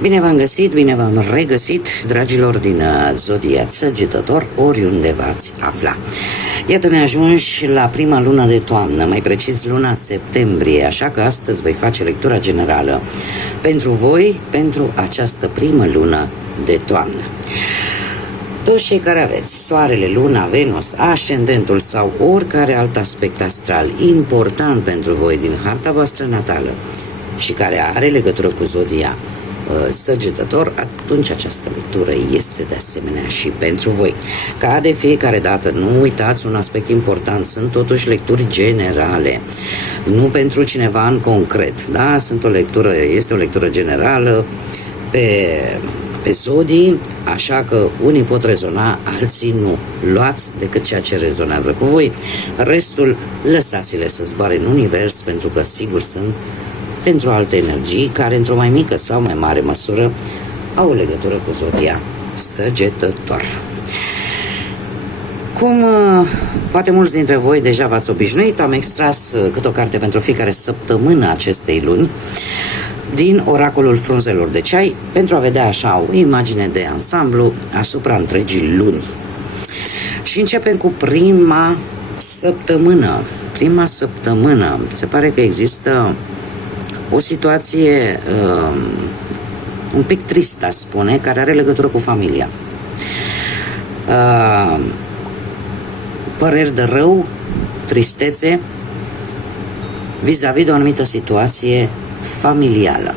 Bine v-am găsit, bine v-am regăsit, dragilor din Zodia Săgetător, oriunde v-ați afla. Iată, ne ajungi la prima lună de toamnă, mai precis luna septembrie, așa că astăzi voi face lectura generală pentru voi, pentru această primă lună de toamnă. Toți cei care aveți Soarele, Luna, Venus, Ascendentul sau oricare alt aspect astral important pentru voi din harta voastră natală și care are legătură cu Zodia Săgetător, atunci această lectură este de asemenea și pentru voi. Ca de fiecare dată, nu uitați un aspect important, sunt totuși lecturi generale, nu pentru cineva în concret, da? Este o lectură generală pe zodii, așa că unii pot rezona, alții nu. Luați decât ceea ce rezonează cu voi, restul lăsați-le să zboare în univers, pentru că sigur sunt pentru alte energii care într-o mai mică sau mai mare măsură au o legătură cu Zodia Săgetător. Cum poate mulți dintre voi deja v-ați obișnuit, am extras câte o carte pentru fiecare săptămână acestei luni din Oracolul Frunzelor de Ceai, pentru a vedea așa o imagine de ansamblu asupra întregii luni. Și începem cu prima săptămână. Prima săptămână, se pare că există o situație un pic tristă, aș spune, care are legătură cu familia. Păreri de rău, tristețe vis-a-vis de o anumită situație familială.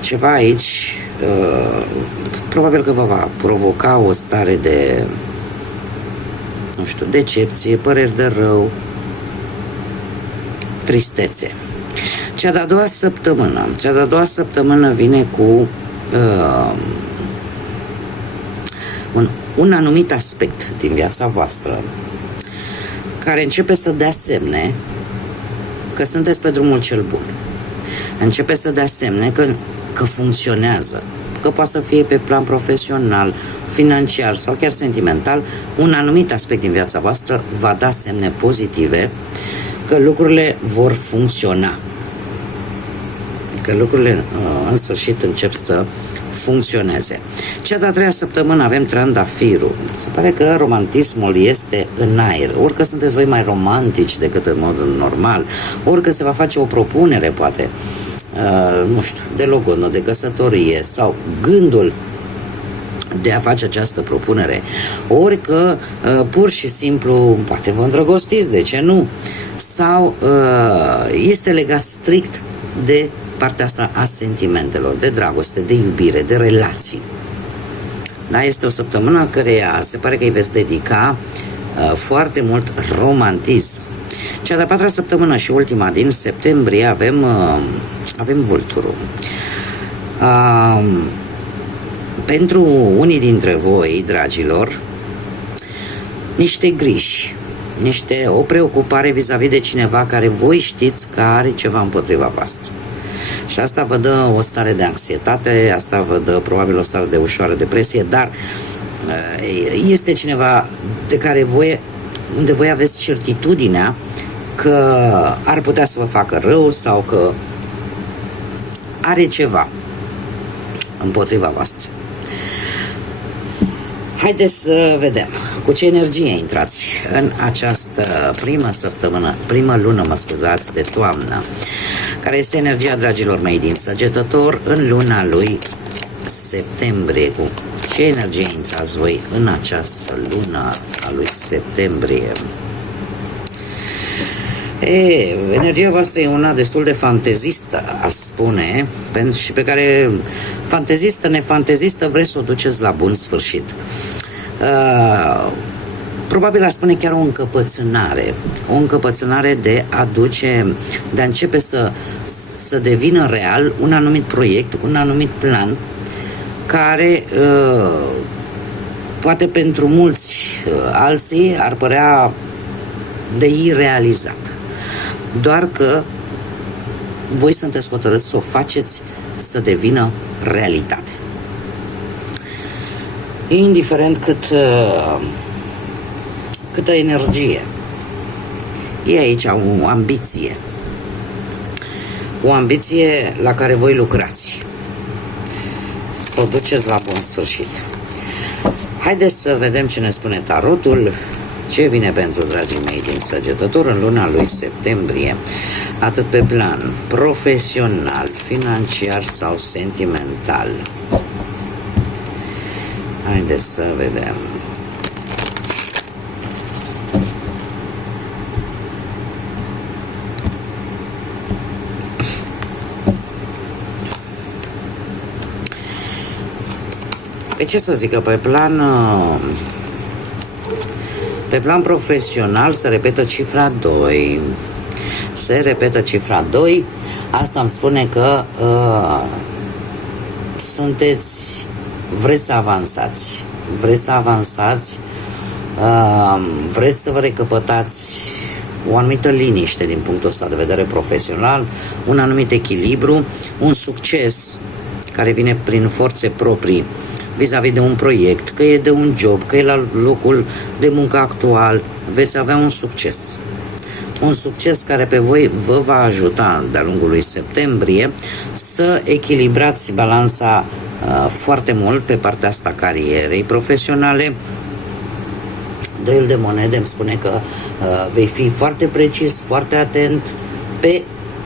Ceva aici probabil că vă va provoca o stare de, nu știu, decepție, păreri de rău, tristețe. Cea de-a doua săptămână vine cu un anumit aspect din viața voastră care începe să dea semne că sunteți pe drumul cel bun. Începe să dea semne că funcționează, că poate să fie pe plan profesional, financiar sau chiar sentimental, un anumit aspect din viața voastră va da semne pozitive că lucrurile vor funcționa, că lucrurile în sfârșit încep să funcționeze. Cea de-a treia săptămână avem trandafirul. Se pare că romantismul este în aer, orică sunteți voi mai romantici decât în mod normal, orică se va face o propunere, poate, nu știu, de logodnă, de căsătorie sau gândul de a face această propunere, orică pur și simplu poate vă îndrăgostiți, de ce nu? Sau este legat strict de partea asta a sentimentelor, de dragoste, de iubire, de relații. Da, este o săptămână căreia se pare că îi veți dedica foarte mult romantism. Cea de-a patra săptămână și ultima din septembrie avem vulturul. Pentru unii dintre voi, dragilor, niște griji, o preocupare vis-a-vis de cineva care voi știți că are ceva împotriva voastră. Și asta vă dă o stare de anxietate, asta vă dă probabil o stare de ușoară depresie, dar este cineva unde voi aveți certitudinea că ar putea să vă facă rău sau că are ceva împotriva voastră. Haideți să vedem cu ce energie intrați în această primă lună de toamnă, care este energia, dragilor mei, din Săgetător în luna lui septembrie. Cu ce energie intrați voi în această lună a lui septembrie? Energia voastră e una destul de fantezistă, aș spune, și pe care nefantezistă vreți să o duceți la bun sfârșit. Probabil aș spune chiar o încăpățânare de a începe să devină real un anumit proiect, un anumit plan care poate pentru mulți alții ar părea de irealizat. Doar că voi sunteți hotărâți să o faceți să devină realitate. Indiferent câtă energie e aici, o ambiție, o ambiție la care voi lucrați. Să o duceți la bun sfârșit. Haideți să vedem ce ne spune tarotul, ce vine pentru dragii mei din Săgetător în luna lui septembrie, atât pe plan profesional, financiar sau sentimental. Haideți să vedem. Pe ce să zic, că pe plan profesional se repetă cifra 2. Se repetă cifra 2. Asta îmi spune că vreți să avansați. Vreți să avansați, vreți să vă recăpătați o anumită liniște din punctul ăsta de vedere profesional, un anumit echilibru, un succes care vine prin forțe proprii vis-a-vis de un proiect, că e de un job, că e la locul de muncă actual, veți avea un succes. Un succes care pe voi vă va ajuta de-a lungul lui septembrie să echilibrați balanța foarte mult pe partea asta carierei profesionale. Doi de monede îmi spune că vei fi foarte precis, foarte atent pe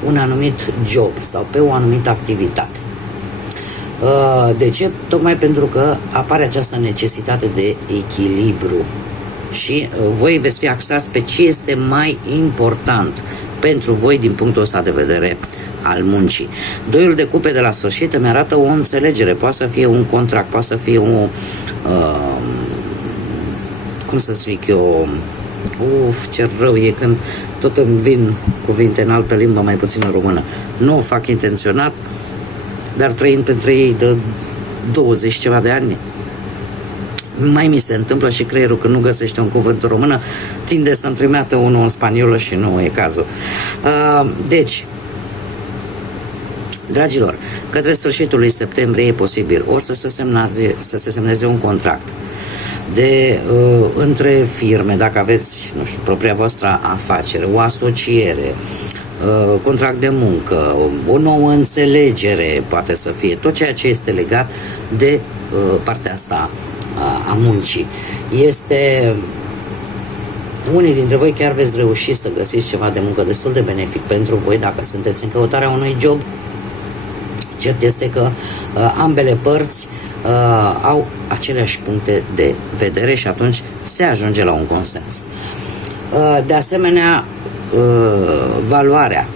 un anumit job sau pe o anumită activitate. De ce? Tocmai pentru că apare această necesitate de echilibru și voi veți fi axați pe ce este mai important pentru voi din punctul ăsta de vedere al muncii. Doiul de cupe de la sfârșit îmi arată o înțelegere, poate să fie un contract, poate să fie o cum să zic eu, ce rău e când tot îmi vin cuvinte în altă limbă, mai puțin în română. Nu o fac intenționat, dar trăind pentru ei de 20 ceva de ani, mai mi se întâmplă și creierul când nu găsește un cuvânt în română, tinde să-mi trimită unul în spaniolă și nu e cazul. Deci, dragilor, către sfârșitul lui septembrie e posibil ori să se semneze un contract între firme, dacă aveți, nu știu, propria voastră afacere, o asociere, contract de muncă, o nouă înțelegere, poate să fie tot ceea ce este legat de partea asta a muncii. Unii dintre voi chiar veți reuși să găsiți ceva de muncă destul de benefic pentru voi dacă sunteți în căutarea unui job. Cert este că ambele părți au aceleași puncte de vedere și atunci se ajunge la un consens. De asemenea, valoarea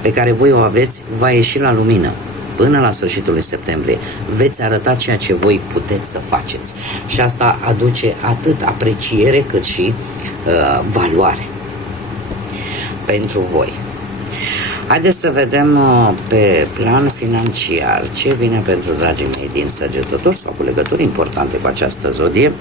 pe care voi o aveți va ieși la lumină până la sfârșitul lui septembrie. Veți arăta ceea ce voi puteți să faceți și asta aduce atât apreciere cât și valoare pentru voi. Haideți să vedem pe plan financiar ce vine pentru dragii mei din Săgetător sau cu legături importante cu această zodie.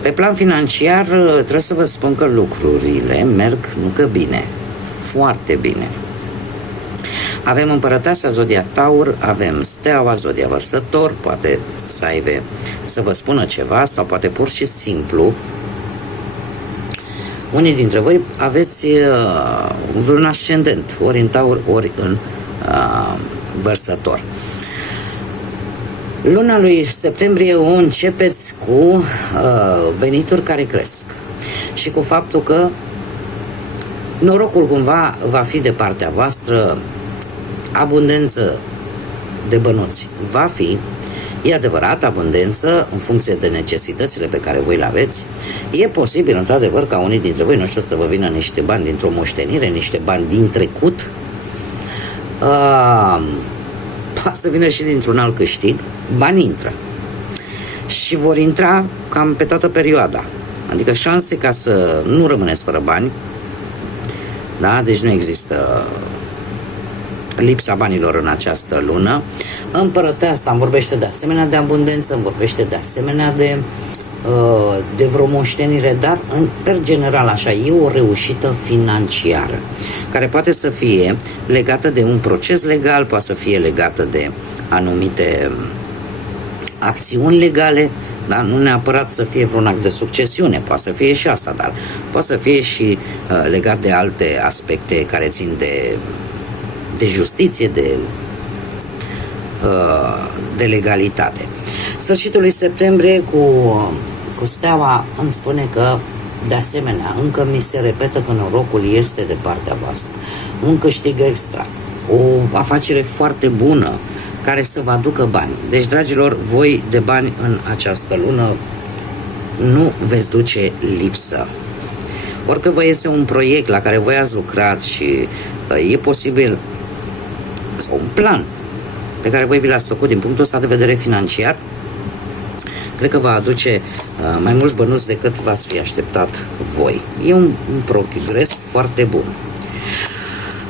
Pe plan financiar trebuie să vă spun că lucrurile merg nu că bine, foarte bine. Avem împărăteasa zodia Taur, avem steaua zodia Vărsător, poate să vă spună ceva sau poate pur și simplu unii dintre voi aveți vreun ascendent, ori în Taur, ori în Vărsător. Luna lui septembrie o începeți cu venituri care cresc și cu faptul că norocul cumva va fi de partea voastră, abundență de bănuți va fi, e adevărat, abundență în funcție de necesitățile pe care voi le aveți. E posibil, într-adevăr, ca unii dintre voi, nu știu, să vă vină niște bani dintr-o moștenire, niște bani din trecut, poate să vină și dintr-un alt câștig, bani intră. Și vor intra cam pe toată perioada. Adică șanse ca să nu rămâneți fără bani, da? Deci nu există lipsa banilor în această lună. Împărăteasa îmi vorbește de asemenea de abundență, îmi vorbește de asemenea de vreo moștenire, dar per general așa, e o reușită financiară care poate să fie legată de un proces legal, poate să fie legată de anumite acțiuni legale, dar nu neapărat să fie vreun act de succesiune, poate să fie și asta, dar poate să fie și legat de alte aspecte care țin de justiție, de legalitate. Sfârșitul lui septembrie cu steaua îmi spune că, de asemenea, încă mi se repetă că norocul este de partea voastră. Un câștig extra, o afacere foarte bună care să vă aducă bani. Deci, dragilor, voi de bani în această lună nu veți duce lipsă. Orică vă este un proiect la care voi ați lucrat și e posibil, sau un plan pe care voi vi l-ați făcut din punctul ăsta de vedere financiar, cred că va aduce mai mulți bănuți decât v-ați fi așteptat voi. E un progres foarte bun.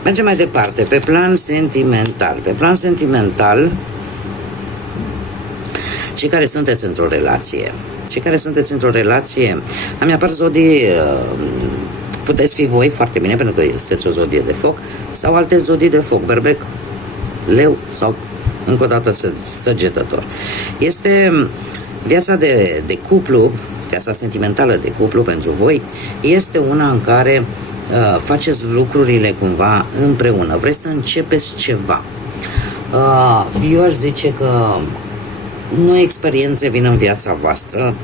Mergem mai departe, pe plan sentimental. Pe plan sentimental, cei care sunteți într-o relație, mi apar zodii, puteți fi voi foarte bine, pentru că sunteți o zodie de foc, sau alte zodii de foc, berbec, leu sau încă o dată săgetător. Este viața de cuplu, viața sentimentală de cuplu pentru voi, este una în care faceți lucrurile cumva împreună, vreți să începeți ceva. Eu aș zice că noi experiențe vin în viața voastră,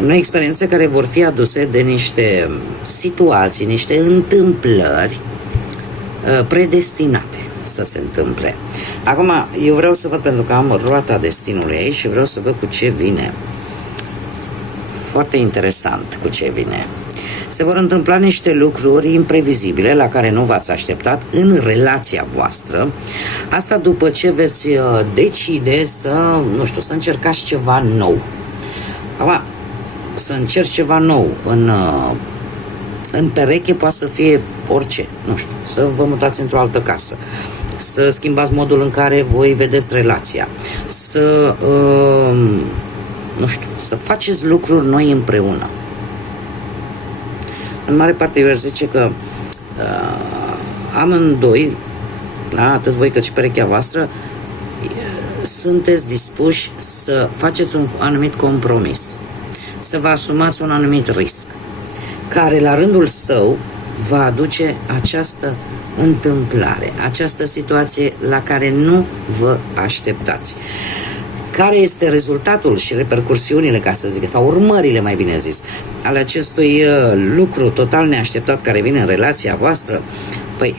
noi experiențe care vor fi aduse de niște situații, niște întâmplări predestinate să se întâmple. Acum, eu vreau să văd, pentru că am roata destinului aici și vreau să văd cu ce vine. Foarte interesant cu ce vine. Se vor întâmpla niște lucruri imprevizibile la care nu v-ați așteptat în relația voastră. Asta după ce veți decide să, nu știu, să încercați ceva nou. Acum, să încerci ceva nou în pereche poate să fie orice, nu știu, să vă mutați într-o altă casă, să schimbați modul în care voi vedeți relația, să, nu știu, să faceți lucruri noi împreună. În mare parte eu aș zice că amândoi, da, atât voi cât și perechea voastră, sunteți dispuși să faceți un anumit compromis, să vă asumați un anumit risc, care la rândul său va aduce această întâmplare, această situație la care nu vă așteptați. Care este rezultatul și repercursiunile, ca să zic, sau urmările, mai bine zis, ale acestui lucru total neașteptat care vine în relația voastră? Păi,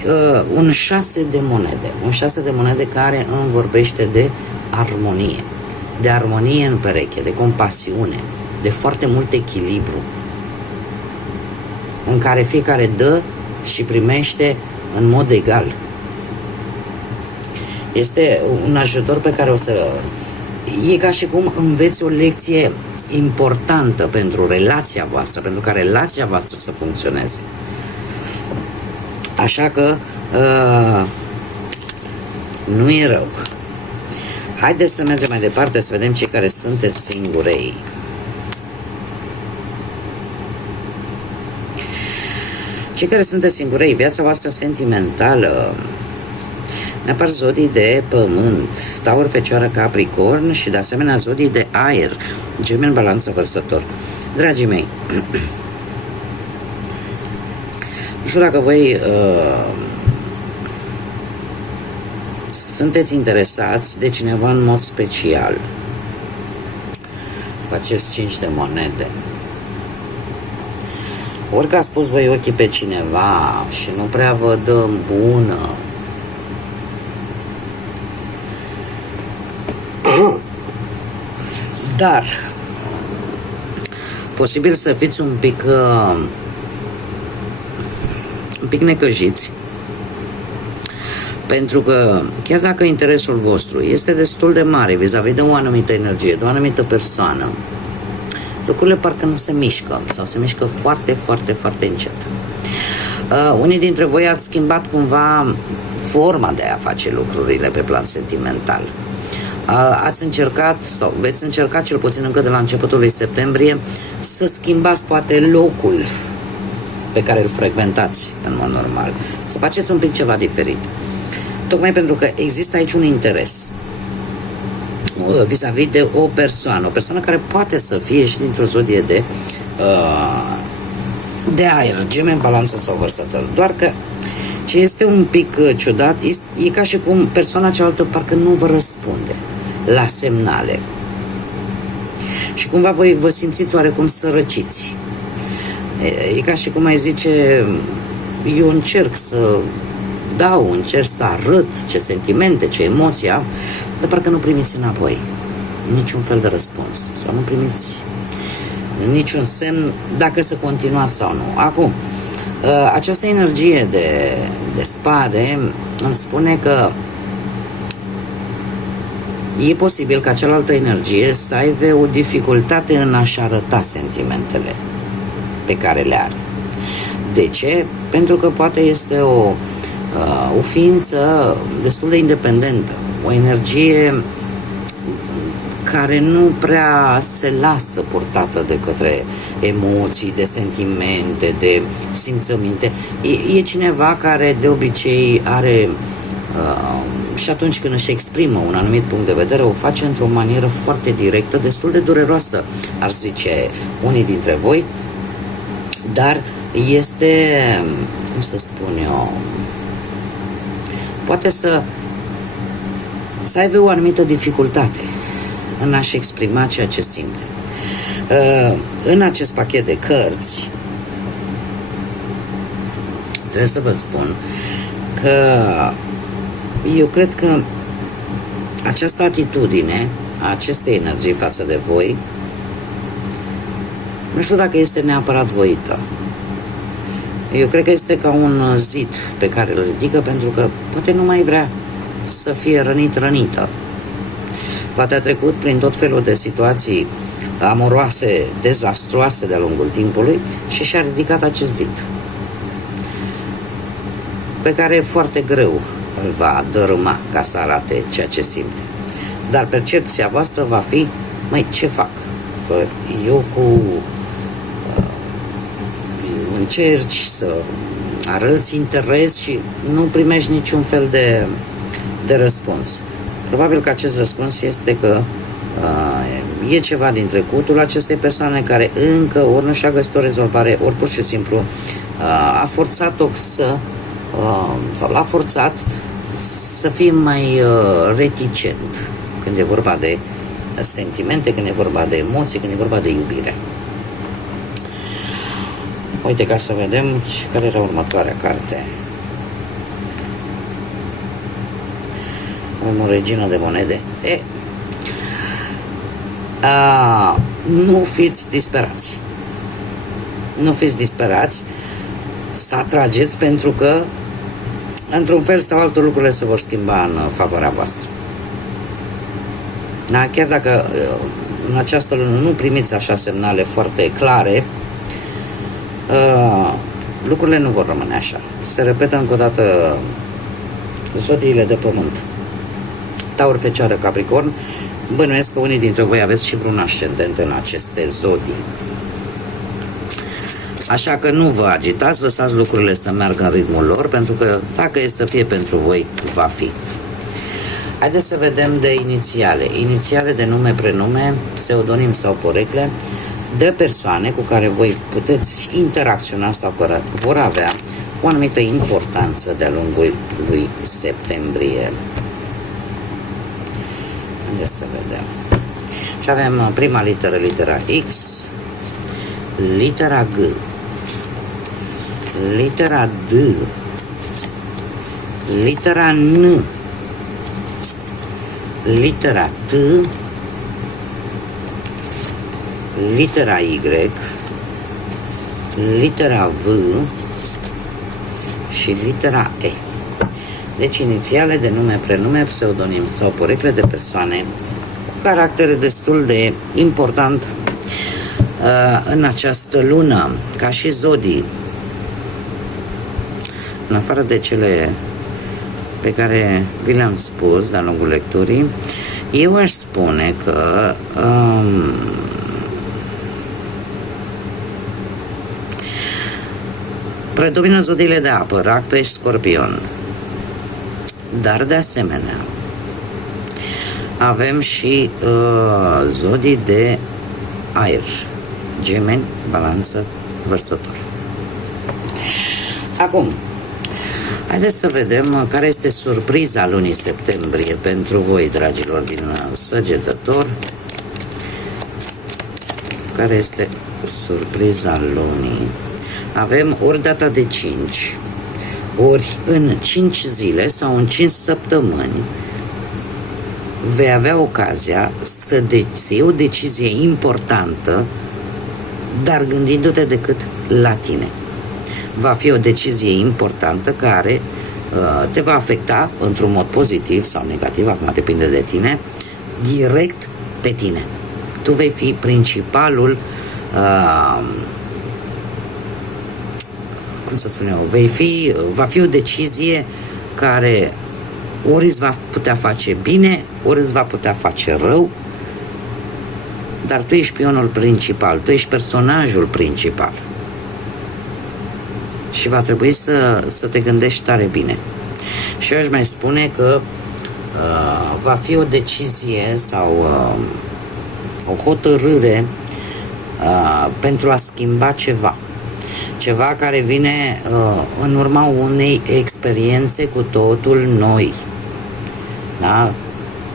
un 6 de monede. Un 6 de monede care îmi vorbește de armonie în pereche, de compasiune, de foarte mult echilibru, în care fiecare dă și primește în mod egal. Este un ajutor pe care e ca și cum înveți o lecție importantă pentru relația voastră, pentru ca relația voastră să funcționeze. Așa că nu e rău. Haideți să mergem mai departe, să vedem cei care sunteți singurei. Cei care sunteți singurei, viața voastră sentimentală, mi-apar zodii de pământ, Taur, Fecioară, Capricorn și de asemenea zodii de aer, Gemeni, Balanță, Vărsător. Dragii mei, nu știu dacă voi sunteți interesați de cineva în mod special cu acest 5 de monede. Orică ați pus voi ochii pe cineva și nu prea vă dă în bună, dar posibil să fiți un pic necăjiți, pentru că chiar dacă interesul vostru este destul de mare vis-a-vis de o anumită energie, de o anumită persoană, lucrurile parcă nu se mișcă sau se mișcă foarte, foarte, foarte încet. Unii dintre voi ați schimbat cumva forma de a face lucrurile pe plan sentimental. Ați încercat sau veți încerca cel puțin încă de la începutul lui septembrie să schimbați poate locul pe care îl frecventați în mod normal, să faceți un pic ceva diferit. Tocmai pentru că există aici un vis-a-vis de o persoană care poate să fie și dintr-o zodie de aer, Gemeni, Balanță sau Vărsător. Doar că ce este un pic ciudat, e ca și cum persoana cealaltă parcă nu vă răspunde la semnale. Și cumva voi vă simțiți oarecum sărăciți. E ca și cum ai zice, eu încerc să încerc să arăt ce sentimente, ce emoții am, dar parcă nu primiți înapoi niciun fel de răspuns sau nu primiți niciun semn dacă să continuați sau nu. Acum, această energie de spade îmi spune că e posibil ca cealaltă energie să aibă o dificultate în a-și arăta sentimentele pe care le are. De ce? Pentru că poate este o ființă destul de independentă, o energie care nu prea se lasă purtată de către emoții, de sentimente, de simțăminte. E cineva care de obicei are și atunci când își exprimă un anumit punct de vedere, o face într-o manieră foarte directă, destul de dureroasă, ar zice unii dintre voi, dar este, cum să spun eu, poate să aibă o anumită dificultate în a-și exprima ceea ce simte. În acest pachet de cărți trebuie să vă spun că eu cred că această atitudine a acestei energii față de voi, nu știu dacă este neapărat voită. Eu cred că este ca un zid pe care îl ridică pentru că poate nu mai vrea să fie rănită. Poate a trecut prin tot felul de situații amoroase, dezastruoase de-a lungul timpului și și-a ridicat acest zid pe care e foarte greu îl va dărâma ca să arate ceea ce simte. Dar percepția voastră va fi, măi, ce fac? Că eu încerci să arăți interes și nu primești niciun fel de răspuns. Probabil că acest răspuns este că e ceva din trecutul acestei persoane care încă ori nu și-a găsit o rezolvare, ori pur și simplu a forțat-o sau l-a forțat să fie mai reticent când e vorba de sentimente, când e vorba de emoții, când e vorba de iubire. Uite, ca să vedem care era următoarea carte. Avem o regină de monede. Nu fiți disperați. Nu fiți disperați să atrageți, pentru că într-un fel sau altul lucrurile se vor schimba în favoarea voastră. Da? Chiar dacă în această lună nu primiți așa semnale foarte clare, lucrurile nu vor rămâne așa. Se repetă încă o dată zodiile de pământ. Taur, Fecioară, Capricorn. Bănuiesc că unii dintre voi aveți și vreun ascendent în aceste zodii. Așa că nu vă agitați, lăsați lucrurile să meargă în ritmul lor, pentru că dacă e să fie pentru voi, va fi. Haideți să vedem de inițiale. Inițiale de nume, prenume, pseudonim sau porecle de persoane cu care voi puteți interacționa sau care vor avea o anumită importanță de-a lungul lui septembrie. Haideți să vedem. Și avem prima literă, litera X, litera G, litera D, litera N, litera T, litera Y, litera V și litera E. Deci inițiale de nume, prenume, pseudonim sau porecle de persoane cu caracter destul de important în această lună, ca și zodii. În afară de cele pe care vi le-am spus de-a lungul lecturii, eu aș spune că predomină zodiile de apă, Rac, Pești, Scorpion. Dar de asemenea avem și zodii de aer, Gemeni, Balanță, Vărsător. Acum, haideți să vedem care este surpriza lunii septembrie pentru voi, dragilor din Săgetător. Care este surpriza lunii? Avem ori data de 5, ori în 5 zile sau în 5 săptămâni vei avea ocazia să iei o decizie importantă, dar gândindu-te decât la tine. Va fi o decizie importantă care te va afecta într-un mod pozitiv sau negativ, acum depinde de tine, direct pe tine. Tu vei fi principalul, cum să spun eu, va fi o decizie care ori îți va putea face bine, ori îți va putea face rău, dar tu ești pionul principal, tu ești personajul principal. Și va trebui să te gândești tare bine. Și eu aș mai spune că va fi o decizie sau o hotărâre pentru a schimba ceva. Ceva care vine în urma unei experiențe cu totul noi. Da?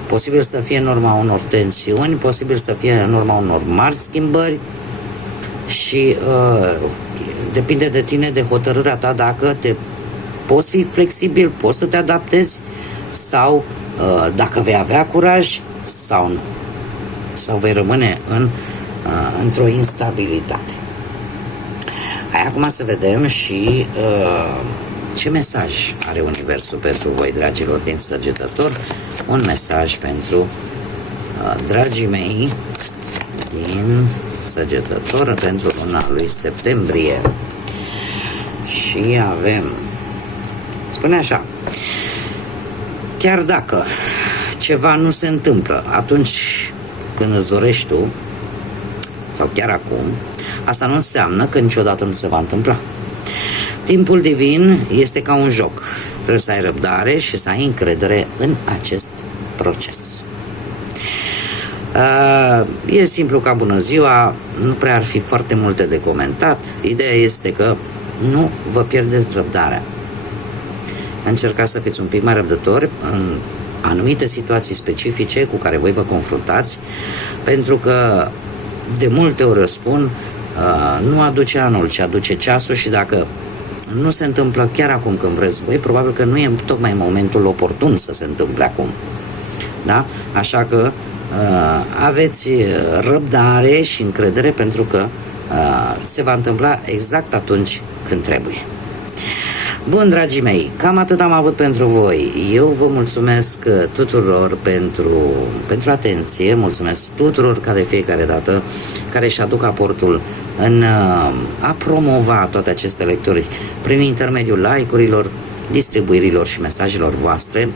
Posibil să fie în urma unor tensiuni, posibil să fie în urma unor mari schimbări și depinde de tine, de hotărârea ta, dacă poți fi flexibil, poți să te adaptezi sau dacă vei avea curaj sau nu. Sau vei rămâne într-o instabilitate. Hai acum să vedem și ce mesaj are Universul pentru voi, dragilor din Săgetător. Un mesaj pentru dragii mei din Săgetător pentru luna lui septembrie. Și avem, spune așa: chiar dacă ceva nu se întâmplă atunci când îți dorești tu, sau chiar acum, asta nu înseamnă că niciodată nu se va întâmpla. Timpul divin este ca un joc. Trebuie să ai răbdare și să ai încredere în acest proces. E simplu ca bună ziua, nu prea ar fi foarte multe de comentat. Ideea este că nu vă pierdeți răbdarea. Încercați să fiți un pic mai răbdători în anumite situații specifice cu care voi vă confruntați, pentru că de multe ori spun, nu aduce anul, ci aduce ceasul, și dacă nu se întâmplă chiar acum când vreți voi, probabil că nu e tocmai momentul oportun să se întâmple acum. Da? Așa că aveți răbdare și încredere, pentru că se va întâmpla exact atunci când trebuie. Bun, dragii mei, cam atât am avut pentru voi. Eu vă mulțumesc tuturor pentru atenție, mulțumesc tuturor ca de fiecare dată care își aduc aportul în a promova toate aceste lecturi prin intermediul like-urilor, distribuirilor și mesajelor voastre.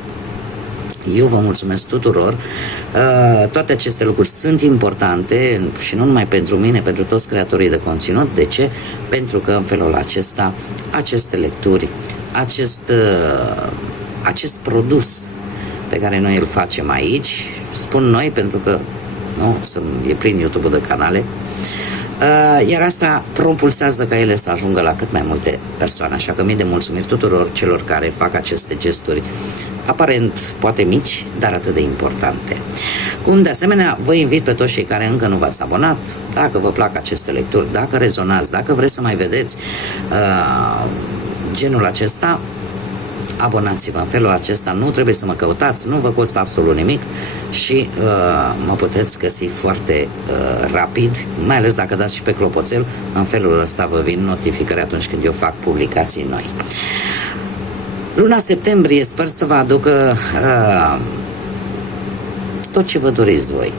Eu vă mulțumesc tuturor. Toate aceste lucruri sunt importante și nu numai pentru mine, pentru toți creatorii de conținut. De ce? Pentru că în felul acesta, aceste lecturi, acest produs pe care noi îl facem aici, spun noi pentru că nu, e prin YouTube de canale, iar asta propulsează ca ele să ajungă la cât mai multe persoane. Așa că mii de mulțumiri tuturor celor care fac aceste gesturi, aparent poate mici, dar atât de importante. Cum de asemenea vă invit pe toți cei care încă nu v-ați abonat, dacă vă plac aceste lecturi, dacă rezonați, dacă vreți să mai vedeți genul acesta, abonați-vă. În felul acesta nu trebuie să mă căutați, nu vă costă absolut nimic și mă puteți găsi foarte rapid, mai ales dacă dați și pe clopoțel. În felul ăsta vă vin notificări atunci când eu fac publicații noi. Luna septembrie sper să vă aducă tot ce vă doriți voi,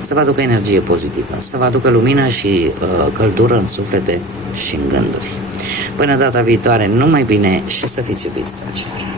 să vă aducă energie pozitivă, să vă aducă lumină și căldură în suflete și în gânduri. Până data viitoare, numai bine și să fiți iubiți, dragilor!